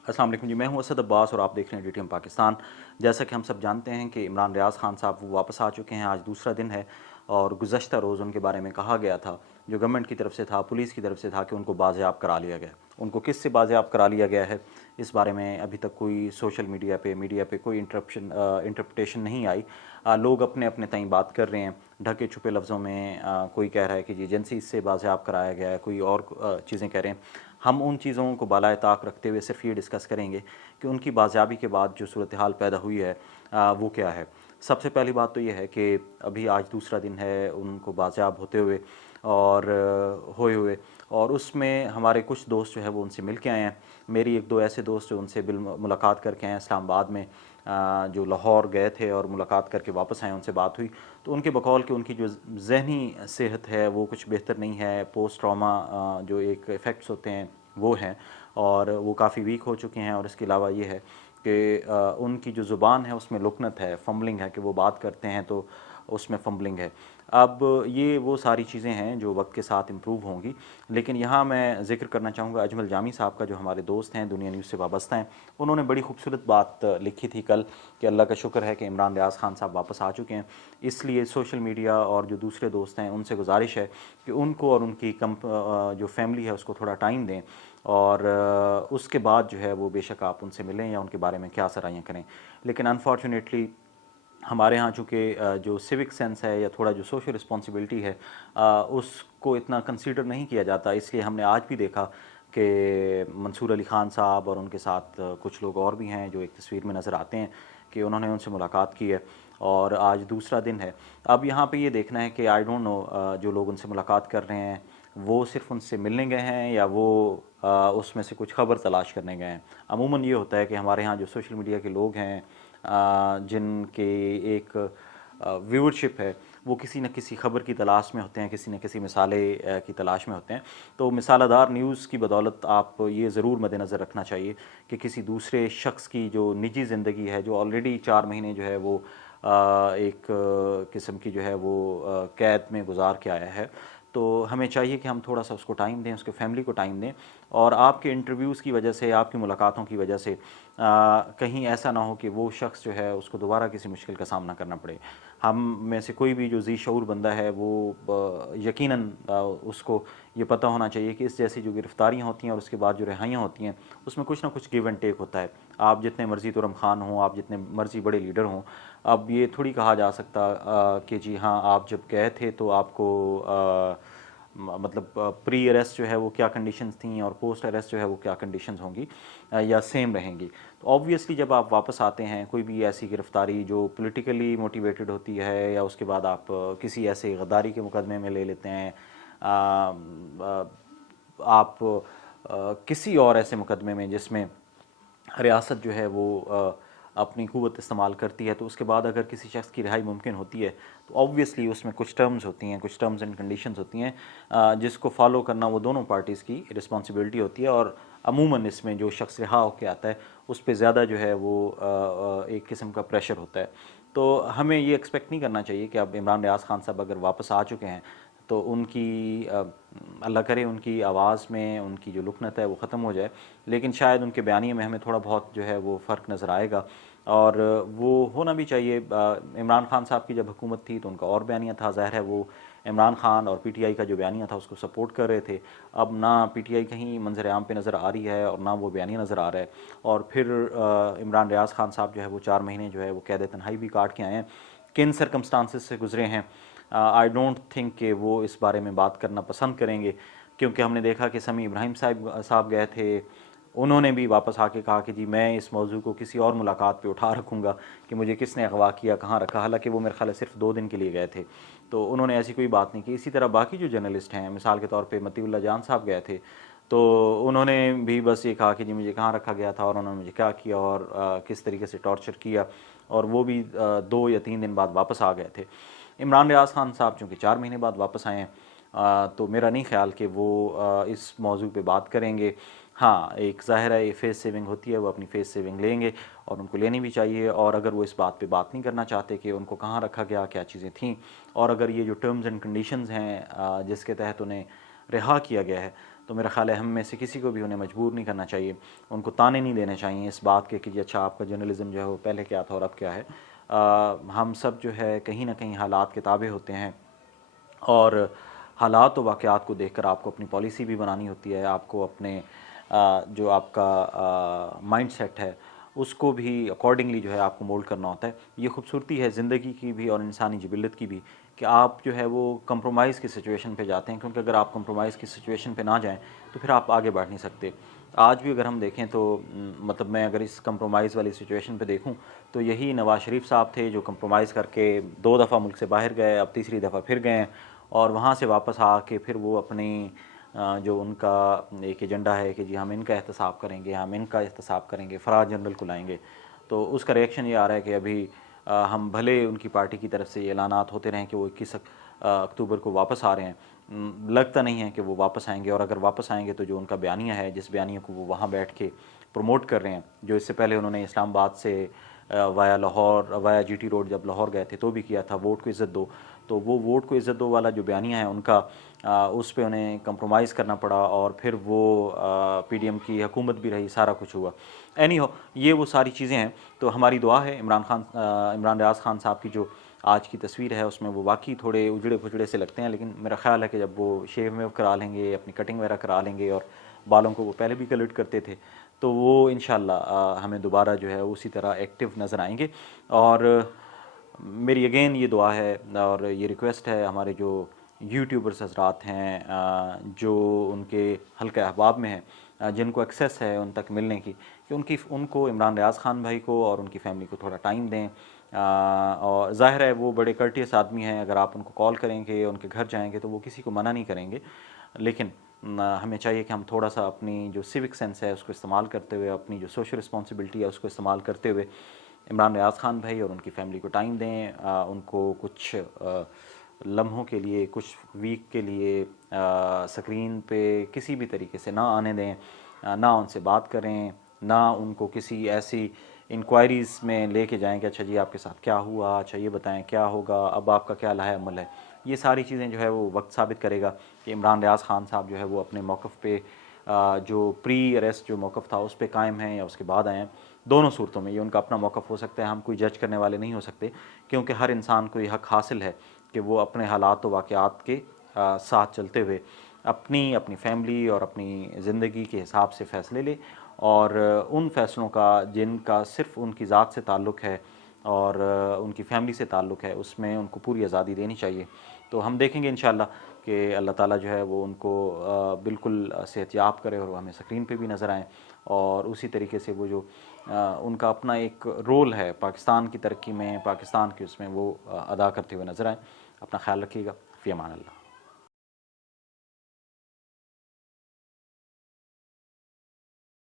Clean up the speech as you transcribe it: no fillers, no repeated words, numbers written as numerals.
अस्सलाम वालेकुम जी, मैं हूं असद अब्बास और आप देख रहे हैं DTM पाकिस्तान। जैसा कि हम सब जानते हैं कि इमरान रियाज़ खान साहब वो वापस आ चुके हैं, आज दूसरा दिन है और गुज़श्ता रोज़ उनके बारे में कहा गया था, जो गवर्नमेंट की तरफ से था, पुलिस की तरफ से था कि उनको बाज़ेआब करा लिया गया। उनको किस से बाज़ेआब करा लिया गया है, इस बारे में अभी तक कोई सोशल मीडिया पे कोई इंटरप्रिटेशन नहीं आई। लोग अपने अपने तय बात कर रहे हैं ढके छुपे लफ्ज़ों में। कोई कह रहा है कि जी एजेंसी से बाज़ेआब कराया गया है, कोई और चीज़ें कह रहे हैं। हम उन चीज़ों को बालाए ताक रखते हुए सिर्फ ये डिस्कस करेंगे कि उनकी बाज़ियाबी के बाद जो सूरत हाल पैदा हुई है वो क्या है। सबसे पहली बात तो ये है कि अभी आज दूसरा दिन है उनको बाज़ियाब होते हुए और होए हुए, और उसमें हमारे कुछ दोस्त जो है वो उनसे मिल के आए हैं। मेरी एक दो ऐसे दोस्त जो उनसे बिल मुलाकात करके आए हैं इस्लामाबाद में, जो लाहौर गए थे और मुलाकात करके वापस आए, उनसे बात हुई तो उनके बकौल कि उनकी जो ज़हनी सेहत है वो कुछ बेहतर नहीं है। पोस्ट ट्रॉमा जो एक इफ़ेक्ट्स होते हैं वो हैं और वो काफ़ी वीक हो चुके हैं। और इसके अलावा ये है कि उनकी जो ज़ुबान है उसमें लुकनत है, फंबलिंग है, कि वो बात करते हैं तो उसमें फंबलिंग है। अब ये वो सारी चीज़ें हैं जो वक्त के साथ इम्प्रूव होंगी। लेकिन यहाँ मैं ज़िक्र करना चाहूँगा अजमल जामी साहब का, जो हमारे दोस्त हैं, दुनिया न्यूज़ से वाबस्ता हैं। उन्होंने बड़ी खूबसूरत बात लिखी थी कल कि अल्लाह का शुक्र है कि इमरान रियाज़ खान साहब वापस आ चुके हैं। इसलिए सोशल मीडिया और जो दूसरे दोस्त हैं उनसे गुजारिश है कि उनको और उनकी जो फैमिली है उसको थोड़ा टाइम दें, और उसके बाद जो है वो बेशक आप उनसे मिलें या उनके बारे में क्या सराहियाँ करें। लेकिन अनफॉर्चुनेटली हमारे यहाँ चूँकि जो सिविक सेंस है या थोड़ा जो सोशल रिस्पॉन्सिबिलिटी है उसको इतना कंसीडर नहीं किया जाता। इसलिए हमने आज भी देखा कि मंसूर अली ख़ान साहब और उनके साथ कुछ लोग और भी हैं जो एक तस्वीर में नज़र आते हैं कि उन्होंने उनसे मुलाकात की है और आज दूसरा दिन है। अब यहाँ पे ये देखना है कि आई डोंट नो जो लोग उनसे मुलाकात कर रहे हैं वो सिर्फ उनसे मिलने गए हैं या वो उसमें से कुछ खबर तलाश करने गए हैं। अमूमन ये होता है कि हमारे यहाँ जो सोशल मीडिया के लोग हैं जिनके एक व्यूअरशिप है वो किसी न किसी खबर की तलाश में होते हैं, किसी न किसी मिसाले की तलाश में होते हैं। तो मिसालदार न्यूज़ की बदौलत आप ये ज़रूर मद्देनज़र रखना चाहिए कि किसी दूसरे शख्स की जो निजी ज़िंदगी है, जो ऑलरेडी 4 महीने जो है वो एक किस्म की जो है वो कैद में गुजार के आया है, तो हमें चाहिए कि हम थोड़ा सा उसको टाइम दें, उसके फैमिली को टाइम दें। और आपके इंटरव्यूज़ की वजह से, आपकी मुलाकातों की वजह से कहीं ऐसा ना हो कि वो शख्स जो है उसको दोबारा किसी मुश्किल का सामना करना पड़े। हम में से कोई भी जो ज़ी शऊर बंदा है वो यकीनन उसको ये पता होना चाहिए कि इस जैसी जो गिरफ़्तारियाँ होती हैं और उसके बाद जो रिहाइयाँ होती हैं उसमें कुछ ना कुछ गिव एंड टेक होता है। आप जितने मर्ज़ी तुरम खान हों, आप जितने मर्ज़ी बड़े लीडर हों, अब ये थोड़ी कहा जा सकता कि जी हाँ आप जब गए थे तो आपको मतलब प्री अरेस्ट जो है वो क्या कंडीशंस थी और पोस्ट अरेस्ट जो है वो क्या कंडीशंस होंगी या सेम रहेंगी। तो ऑब्वियसली जब आप वापस आते हैं कोई भी ऐसी गिरफ्तारी जो पॉलिटिकली मोटिवेटेड होती है या उसके बाद आप किसी ऐसे गद्दारी के मुकदमे में ले लेते हैं, आप किसी और ऐसे मुकदमे में जिसमें रियासत जो है वो अपनी क़ुव्वत इस्तेमाल करती है, तो उसके बाद अगर किसी शख्स की रिहाई मुमकिन होती है तो ऑब्वियसली उसमें कुछ टर्म्स होती हैं, कुछ टर्म्स एंड कंडीशंस होती हैं जिसको फॉलो करना वो दोनों पार्टीज़ की रिस्पॉन्सिबिलिटी होती है। और अमूमन इसमें जो शख्स रिहा होकर आता है उस पर ज़्यादा जो है वो एक किस्म का प्रेशर होता है। तो हमें ये एक्सपेक्ट नहीं करना चाहिए कि अब इमरान रियाज़ खान साहब अगर वापस आ चुके हैं तो उनकी अल्लाह करे उनकी आवाज़ में उनकी जो लुकनत है वो ख़त्म हो जाए, लेकिन शायद उनके बयानिए में हमें थोड़ा बहुत जो है वो फ़र्क नज़र आएगा और वो होना भी चाहिए। इमरान खान साहब की जब हुकूमत थी तो उनका और बयानिया था, ज़ाहिर है वो इमरान खान और पीटीआई का जो बयानिया था उसको सपोर्ट कर रहे थे। अब ना पीटीआई कहीं मंजर आम पे नज़र आ रही है और ना वो बयानिया नज़र आ रहा है। और फिर इमरान रियाज़ खान साहब जो है वो 4 महीने जो है वो कैद तन्हाई भी काट के आए हैं, किन सरकमस्टांसिस से गुजरे हैं आई डोंट थिंक कि वो इस बारे में बात करना पसंद करेंगे, क्योंकि हमने देखा कि समी इब्राहिम साहब गए थे, उन्होंने भी वापस आके कहा कि जी मैं इस मौजू को किसी और मुलाकात पे उठा रखूँगा कि मुझे किसने अगवा किया, कहाँ रखा। हालांकि वो मेरे ख्याल है सिर्फ 2 दिन के लिए गए थे, तो उन्होंने ऐसी कोई बात नहीं की। इसी तरह बाकी जो जर्नलिस्ट हैं, मिसाल के तौर पे मतीउल्लाह जान साहब गए थे, तो उन्होंने भी बस ये कहा कि जी मुझे कहाँ रखा गया था और उन्होंने मुझे क्या किया और किस तरीके से टॉर्चर किया, और वो भी 2 या 3 दिन बाद वापस आ गए थे। इमरान रियाज़ खान साहब चूँकि 4 महीने बाद वापस आए हैं तो मेरा नहीं ख्याल कि वो इस मौजू पे बात करेंगे। हाँ, एक ज़ाहिर है ये फेस सेविंग होती है, वो अपनी फेस सेविंग लेंगे और उनको लेनी भी चाहिए। और अगर वो इस बात पे बात नहीं करना चाहते कि उनको कहाँ रखा गया, क्या चीज़ें थीं, और अगर ये जो टर्म्स एंड कंडीशंस हैं जिसके तहत उन्हें रिहा किया गया है, تو میرا خیال ہے ہم میں سے کسی کو بھی انہیں مجبور نہیں کرنا چاہیے، ان کو تانے نہیں دینے چاہیے اس بات کے کہ جی اچھا آپ کا جرنلزم جو ہے وہ پہلے کیا تھا اور اب کیا ہے۔ ہم سب جو ہے کہیں نہ کہیں حالات کے تابع ہوتے ہیں، اور حالات و واقعات کو دیکھ کر آپ کو اپنی پالیسی بھی بنانی ہوتی ہے، آپ کو اپنے جو آپ کا مائنڈ سیٹ ہے اس کو بھی اکارڈنگلی جو ہے آپ کو مولڈ کرنا ہوتا ہے۔ یہ خوبصورتی ہے زندگی کی بھی اور انسانی جبلت کی بھی کہ آپ جو ہے وہ کمپرومائز کی سچویشن پہ جاتے ہیں، کیونکہ اگر آپ کمپرومائز کی سچویشن پہ نہ جائیں تو پھر آپ آگے بڑھ نہیں سکتے۔ آج بھی اگر ہم دیکھیں تو مطلب میں اگر اس کمپرومائز والی سچویشن پہ دیکھوں تو یہی نواز شریف صاحب تھے جو کمپرومائز کر کے 2 دفعہ ملک سے باہر گئے، اب تیسری دفعہ پھر گئے اور وہاں سے واپس آ کے پھر وہ اپنی جو ان کا ایک ایجنڈا ہے کہ جی ہم ان کا احتساب کریں گے، ہم ان کا احتساب کریں گے، فرار جنرل کو لائیں گے، تو اس کا ریئیکشن یہ آ رہا ہے کہ ابھی ہم بھلے ان کی پارٹی کی طرف سے یہ اعلانات ہوتے رہیں کہ وہ 21 اکتوبر کو واپس آ رہے ہیں، لگتا نہیں ہے کہ وہ واپس آئیں گے، اور اگر واپس آئیں گے تو جو ان کا بیانیہ ہے، جس بیانیہ کو وہ وہاں بیٹھ کے پروموٹ کر رہے ہیں، جو اس سے پہلے انہوں نے اسلام آباد سے وایا لاہور، وایا جی ٹی روڈ جب لاہور گئے تھے تو بھی کیا تھا، ووٹ کو عزت دو، تو وہ ووٹ کو عزت دو والا جو بیانیہ ہے ان کا، اس پہ انہیں کمپرومائز کرنا پڑا، اور پھر وہ پی ڈی ایم کی حکومت بھی رہی، سارا کچھ ہوا۔ اینی ہو، یہ وہ ساری چیزیں ہیں، تو ہماری دعا ہے عمران ریاض خان صاحب کی جو آج کی تصویر ہے اس میں وہ واقعی تھوڑے اجڑے پھجڑے سے لگتے ہیں، لیکن میرا خیال ہے کہ جب وہ شیو میں کرا لیں گے، اپنی کٹنگ وغیرہ کرا لیں گے، اور بالوں کو وہ پہلے بھی کلٹ کرتے تھے، تو وہ انشاءاللہ ہمیں دوبارہ جو ہے اسی طرح ایکٹیو نظر آئیں گے۔ اور میری اگین یہ دعا ہے اور یہ ریکویسٹ ہے ہمارے جو یوٹیوبرز حضرات ہیں جو ان کے حلقہ احباب میں ہیں، جن کو ایکسیس ہے ان تک ملنے کی، کہ ان کو عمران ریاض خان بھائی کو اور ان کی فیملی کو تھوڑا ٹائم دیں، اور ظاہر ہے وہ بڑے کرٹیس آدمی ہیں، اگر آپ ان کو کال کریں گے، ان کے گھر جائیں گے تو وہ کسی کو منع نہیں کریں گے، لیکن ہمیں چاہیے کہ ہم تھوڑا سا اپنی جو سیوک سینس ہے اس کو استعمال کرتے ہوئے، اپنی جو سوشل رسپانسبلٹی ہے اس کو استعمال کرتے ہوئے عمران ریاض خان بھائی اور ان کی فیملی کو ٹائم دیں، ان کو کچھ لمحوں کے لیے، کچھ ویک کے لیے سکرین پہ کسی بھی طریقے سے نہ آنے دیں، نہ ان سے بات کریں، نہ ان کو کسی ایسی انکوائریز میں لے کے جائیں کہ اچھا جی آپ کے ساتھ کیا ہوا، اچھا یہ بتائیں کیا ہوگا، اب آپ کا کیا لائحہ عمل ہے۔ یہ ساری چیزیں جو ہے وہ وقت ثابت کرے گا کہ عمران ریاض خان صاحب جو ہے وہ اپنے موقف پہ جو پری اریسٹ جو موقف تھا اس پہ قائم ہیں یا اس کے بعد آئے ہیں۔ دونوں صورتوں میں یہ ان کا اپنا موقف ہو سکتا ہے، ہم کوئی جج کرنے والے نہیں ہو سکتے، کیونکہ ہر انسان کو یہ حق حاصل ہے کہ وہ اپنے حالات و واقعات کے ساتھ چلتے ہوئے اپنی فیملی اور اپنی زندگی کے حساب سے فیصلے لے، اور ان فیصلوں کا جن کا صرف ان کی ذات سے تعلق ہے اور ان کی فیملی سے تعلق ہے، اس میں ان کو پوری آزادی دینی چاہیے۔ تو ہم دیکھیں گے انشاءاللہ کہ اللہ تعالیٰ جو ہے وہ ان کو بالکل صحت یاب کرے اور وہ ہمیں سکرین پہ بھی نظر آئیں، اور اسی طریقے سے وہ جو ان کا اپنا ایک رول ہے پاکستان کی ترقی میں، پاکستان کی اس میں، وہ ادا کرتے ہوئے نظر آئیں۔ اپنا خیال رکھیے گا، فی امان اللہ۔